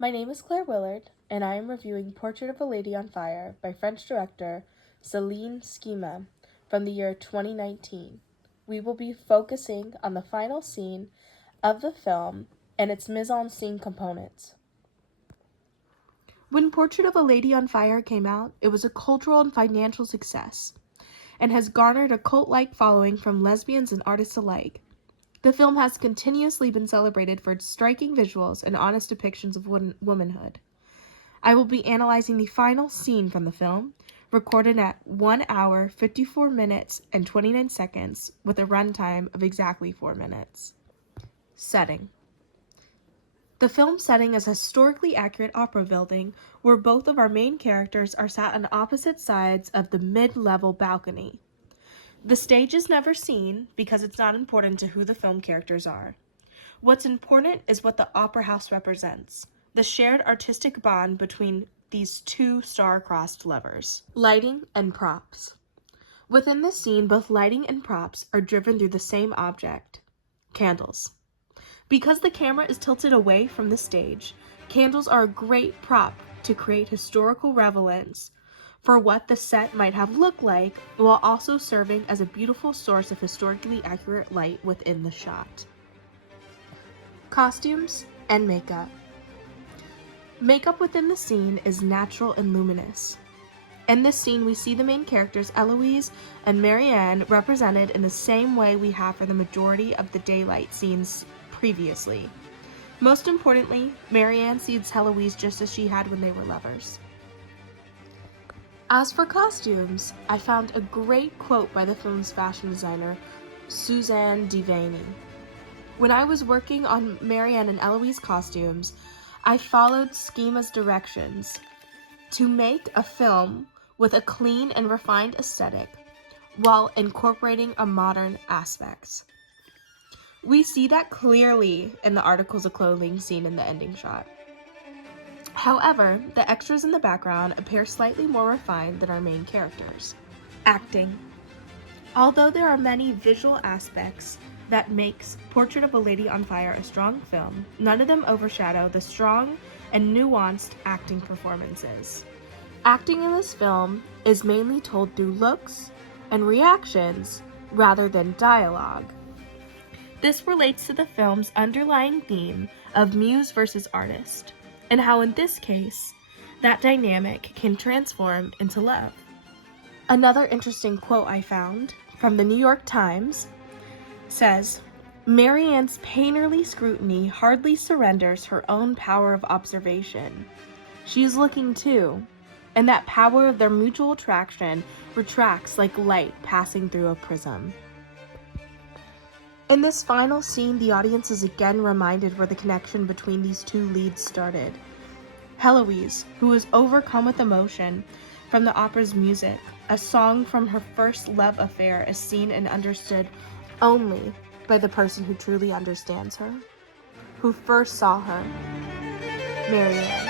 My name is Claire Willard, and I am reviewing Portrait of a Lady on Fire by French director Céline Sciamma from the year 2019. We will be focusing on the final scene of the film and its mise-en-scene components. When Portrait of a Lady on Fire came out, it was a cultural and financial success, and has garnered a cult-like following from lesbians and artists alike. The film has continuously been celebrated for its striking visuals and honest depictions of womanhood. I will be analyzing the final scene from the film, recorded at 1 hour, 54 minutes, and 29 seconds, with a runtime of exactly 4 minutes. Setting. The film setting is a historically accurate opera building where both of our main characters are sat on opposite sides of the mid-level balcony. The stage is never seen because it's not important to who the film characters are. What's important is what the opera house represents, the shared artistic bond between these two star-crossed lovers. Lighting and props. Within this scene, both lighting and props are driven through the same object, candles. Because the camera is tilted away from the stage, candles are a great prop to create historical relevance for what the set might have looked like, while also serving as a beautiful source of historically accurate light within the shot. Costumes and makeup. Makeup within the scene is natural and luminous. In this scene, we see the main characters, Eloise and Marianne, represented in the same way we have for the majority of the daylight scenes previously. Most importantly, Marianne sees Eloise just as she had when they were lovers. As for costumes, I found a great quote by the film's fashion designer, Suzanne Devaney. When I was working on Marianne and Eloise costumes, I followed Sciamma's directions to make a film with a clean and refined aesthetic while incorporating a modern aspects. We see that clearly in the articles of clothing seen in the ending shot. However, the extras in the background appear slightly more refined than our main characters. Acting. Although there are many visual aspects that makes Portrait of a Lady on Fire a strong film, none of them overshadow the strong and nuanced acting performances. Acting in this film is mainly told through looks and reactions rather than dialogue. This relates to the film's underlying theme of muse versus artist, and how in this case, that dynamic can transform into love. Another interesting quote I found from the New York Times says, Marianne's painterly scrutiny hardly surrenders her own power of observation. She is looking too, and that power of their mutual attraction retracts like light passing through a prism. In this final scene, the audience is again reminded where the connection between these two leads started. Heloise, who is overcome with emotion from the opera's music, a song from her first love affair, is seen and understood only by the person who truly understands her, who first saw her, Marianne.